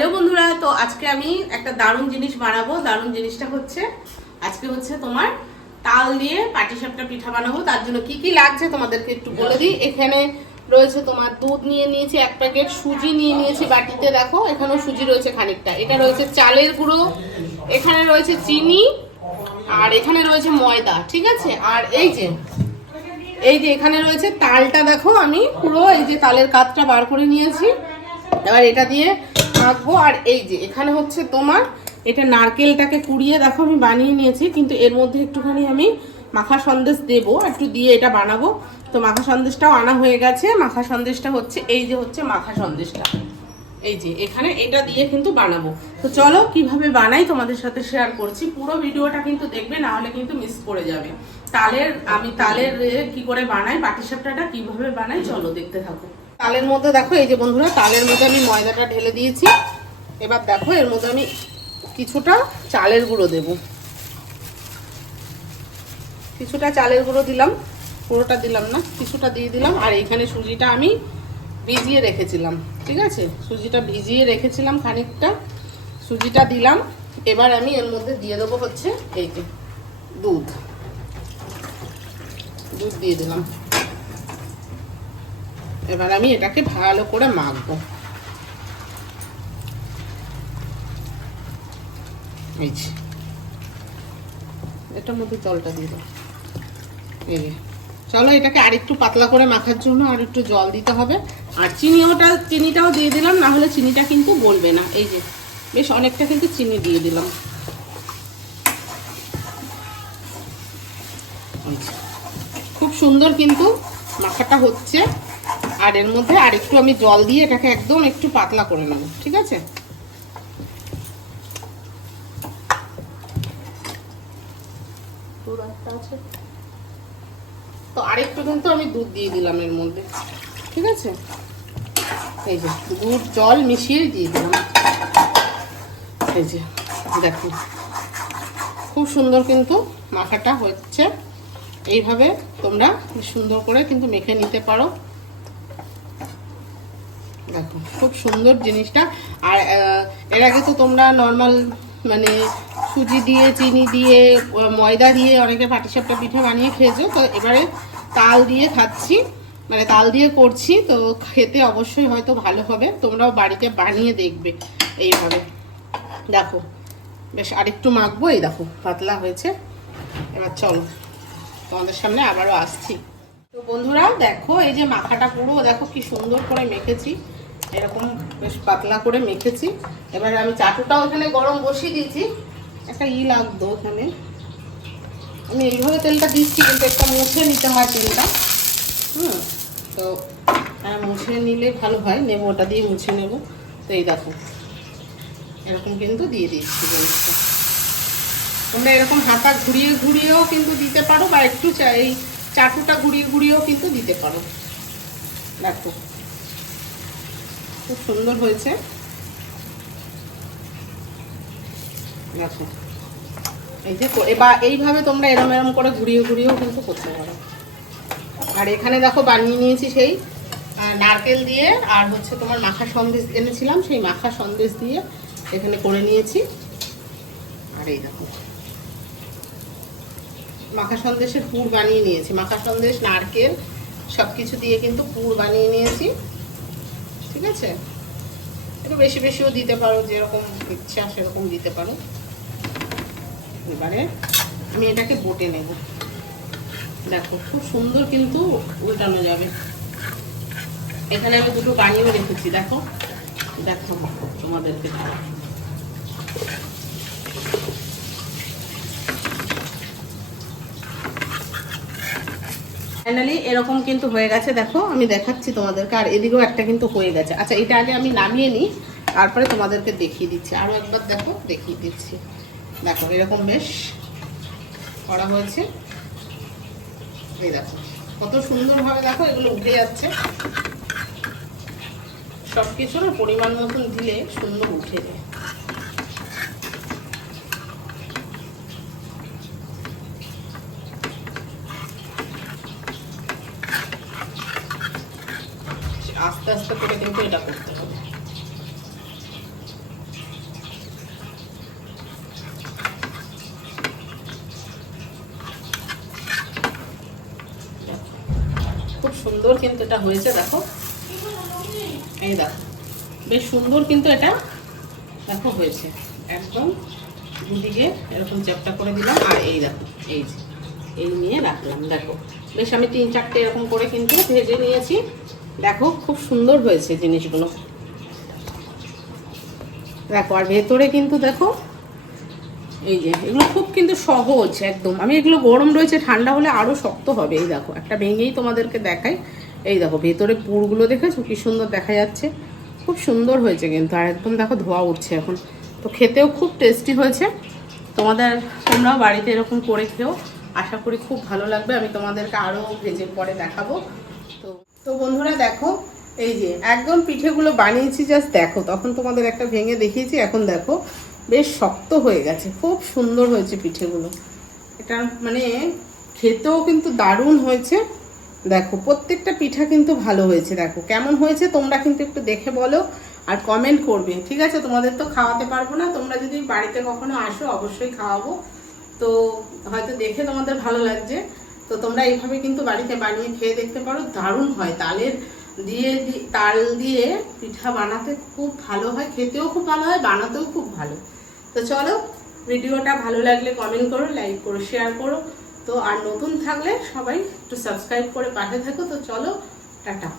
Hello বন্ধুরা, তো আজকে আমি একটা দারুণ জিনিস বানাবো। দারুণ জিনিসটা হচ্ছে আজকে হচ্ছে তোমার তাল দিয়ে পাটিসাপটা পিঠা বানাবো। তার জন্য কি কি লাগছে তোমাদেরকে একটু বলে দিই। এখানে রয়েছে তোমার দুধ নিয়ে নিয়েছি 1 প্যাকেট, সুজি নিয়ে নিয়েছি বাটিতে, দেখো এখানেও সুজি রয়েছে খানিকটা, এটা রয়েছে চালের গুঁড়ো, এখানে রয়েছে চিনি, আর এখানে রয়েছে ময়দা, ঠিক আছে। আর এই যে এখানে রয়েছে তালটা, দেখো আমি পুরো এই যে তালের কাতটা বার করে নিয়েছি, এবার এটা দিয়ে মাখবো। আর এই যে এখানে হচ্ছে তোমার এটা নারকেলটাকে কুড়িয়ে দেখো আমি বানিয়ে নিয়েছি, কিন্তু এর মধ্যে একটুখানি আমি মাখা সন্দেশ দেবো, একটু দিয়ে এটা বানাবো। তো মাখা সন্দেশটাও আনা হয়ে গেছে। মাখা সন্দেশটা হচ্ছে এই যে হচ্ছে মাখা সন্দেশটা, এই যে এখানে এটা দিয়ে কিন্তু বানাবো। তো চলো কিভাবে বানাই তোমাদের সাথে শেয়ার করছি, পুরো ভিডিওটা কিন্তু দেখবে, না হলে কিন্তু মিস করে যাবে। তালের কি করে বানাই পাটিসাপটাটা, কিভাবে বানাই চলো দেখতে থাকো। তালের মধ্যে দেখো এই যে বন্ধুরা, তালের মধ্যে আমি ময়দাটা ঢেলে দিয়েছি। এবার দেখো এর মধ্যে আমি কিছুটা চালের গুঁড়ো দেব, কিছুটা চালের গুঁড়ো দিলাম, পুরোটা দিলাম না, কিছুটা দিয়ে দিলাম। আর এখানে সুজিটা আমি ভিজিয়ে রেখেছিলাম, ঠিক আছে, সুজিটা ভিজিয়ে রেখেছিলাম খানিকটা, সুজিটা দিলাম। এবার আমি এর মধ্যে দিয়ে দেবো হচ্ছে এই যে দুধ দিয়ে দিলাম। এবার আমি এটাকে ভালো করে মাখবো। এই যে এটার মধ্যে জলটা দিয়ে দাও। এই যে চলো এটাকে আরেকটু পাতলা করে মাখার জন্য আর একটু জল দিতে হবে। আর চিনিটাও দিয়ে দিলাম, না হলে চিনিটা কিন্তু গলবে না। এই যে বেশ অনেকটা কিন্তু চিনি দিয়ে দিলাম। খুব সুন্দর কিন্তু মাখাটা হচ্ছে। আর এর মধ্যে আর একটু আমি জল দিয়ে এটাকে একদম একটু পাতলা করে নেব, ঠিক আছে। তো আরেকটু কিন্তু আমি দুধ দিয়ে দিলাম এর মধ্যে, ঠিক আছে। এই যে দুধ জল মিশিয়ে দিয়ে দিলাম। এই যে দেখো খুব সুন্দর কিন্তু মাখাটা হচ্ছে। এইভাবে তোমরা সুন্দর করে কিন্তু মেখে নিতে পারো। দেখো খুব সুন্দর জিনিসটা। আর এর আগে তো তোমরা নর্মাল মানে সুজি দিয়ে, চিনি দিয়ে, ময়দা দিয়ে অনেকে পাটিসাপটা পিঠা বানিয়ে খেয়েছো। তো এবারে তাল দিয়ে খাচ্ছি, মানে তাল দিয়ে করছি, তো খেতে অবশ্যই হয়তো ভালো হবে। তোমরাও বাড়িতে বানিয়ে দেখবে এইভাবে। দেখো বেশ আরেকটু মাখবো, এই দেখো পাতলা হয়েছে। এবার চলো তোমাদের সামনে আবারও আসছি। তো বন্ধুরা দেখো এই যে মাখাটা পুরো দেখো কি সুন্দর করে মেখেছি, এরকম বেশ পাতলা করে মেখেছি। এবার আমি চাটুটাও এখানে গরম বসিয়ে দিয়েছি, একটা লাগতো এখানে, আমি এইভাবে তেলটা দিচ্ছি, কিন্তু একটা মুছে নিতে হয় তেলটা। তো মুছে নিলে ভালো হয়, নেবো ওটা দিয়ে মুছে নেব। তো এই দেখো এরকম কিন্তু দিয়ে দিচ্ছি জিনিসটা। তোমরা এরকম হাতা ঘুরিয়েও কিন্তু দিতে পারো, বা একটু এই চাটুটা ঘুরিয়েও কিন্তু দিতে পারো। দেখো খুব সুন্দর হয়েছে। দেখো এই যে এবার এইভাবে তোমরা এরম করে ঘুরিয়েও কিন্তু করতে পারো। আর এখানে দেখো বানিয়ে নিয়েছি সেই নারকেল দিয়ে, আর হচ্ছে তোমার মাখা সন্দেশ এনেছিলাম, সেই মাখা সন্দেশ দিয়ে এখানে করে নিয়েছি। আর এই দেখো মাখা সন্দেশের পুর বানিয়ে নিয়েছি, মাখা সন্দেশ নারকেল সব কিছু দিয়ে কিন্তু পুর বানিয়ে নিয়েছি, ঠিক আছে। একটু বেশিও দিতে পারো, যেরকম ইচ্ছা সেরকম দিতে পারো। এবারে আমি এটাকে বটে নেব। দেখো খুব সুন্দর কিন্তু উল্টানো যাবে। এখানে আমি দুটো বানিয়েও রেখেছি, দেখো দেখো তোমাদেরকে। ফাইনালি এরকম কিন্তু হয়ে গেছে, দেখো আমি দেখাচ্ছি তোমাদেরকে। আর এদিকেও একটা কিন্তু হয়ে গেছে। আচ্ছা এটা আগে আমি নামিয়ে নিই, তারপরে তোমাদেরকে দেখিয়ে দিচ্ছি। আরও একবার দেখো দেখিয়ে দিচ্ছি। দেখো এরকম বেশ করা হয়েছে। এই দেখো কত সুন্দরভাবে দেখো এগুলো উঠে যাচ্ছে। সব কিছুর পরিমাণ মতন দিলে সুন্দর উঠে যায়। আস্তে আস্তে করে কিন্তু এটা করতে হবে। সুন্দর কিন্তু এটা হয়েছে, দেখো এই দেখো বেশ সুন্দর কিন্তু এটা দেখো হয়েছে। একদম দুদিকে এরকম চ্যাপটা করে দিলাম, আর এই দেখো এই যে এই নিয়ে রাখলাম। দেখো বেশ আমি 3-4টে এরকম করে কিন্তু ভেজে নিয়েছি। দেখো খুব সুন্দর হয়েছে জিনিসগুলো, দেখো। আর ভেতরে কিন্তু দেখো এই যে এগুলো খুব কিন্তু সহজ একদম। আমি এগুলো গরম রয়েছে, ঠান্ডা হলে আরও শক্ত হবে। এই দেখো একটা ভেঙেই তোমাদেরকে দেখাই, এই দেখো ভেতরে পুরগুলো দেখেছো কি সুন্দর দেখা যাচ্ছে, খুব সুন্দর হয়েছে কিন্তু। আর একদম দেখো ধোয়া উঠছে এখন, তো খেতেও খুব টেস্টি হয়েছে। তোমরাও বাড়িতে এরকম করে খেও, আশা করি খুব ভালো লাগবে। আমি তোমাদেরকে আরও ভেজে পরে দেখাবো। তো বন্ধুরা দেখো এই যে একদম পিঠেগুলো বানিয়েছি, জাস্ট দেখো। তখন তোমাদের একটা ভেঙে দেখিয়েছি, এখন দেখো বেশ শক্ত হয়ে গেছে, খুব সুন্দর হয়েছে পিঠেগুলো। এটা মানে খেতেও কিন্তু দারুণ হয়েছে। দেখো প্রত্যেকটা পিঠা কিন্তু ভালো হয়েছে। দেখো কেমন হয়েছে তোমরা কিন্তু একটু দেখে বলো আর কমেন্ট করবে, ঠিক আছে? তোমাদের তো খাওয়াতে পারবো না, তোমরা যদি বাড়িতে কখনো আসো অবশ্যই খাওয়াবো। তো হয়তো দেখে তোমাদের ভালো লাগছে, তো তোমরা এইভাবে কিন্তু বাড়িতে বানিয়ে খেয়ে দেখতে পারো, দারুণ হয়। তাল দিয়ে পিঠা বানাতে খুব ভালো হয়, খেতেও খুব ভালো হয়, বানাতেও খুব ভালো। তো চলো, ভিডিওটা ভালো লাগলে কমেন্ট করো, লাইক করো, শেয়ার করো। তো আর নতুন থাকলে সবাই একটু সাবস্ক্রাইব করে পাশে থাকো। তো চলো, টাটা।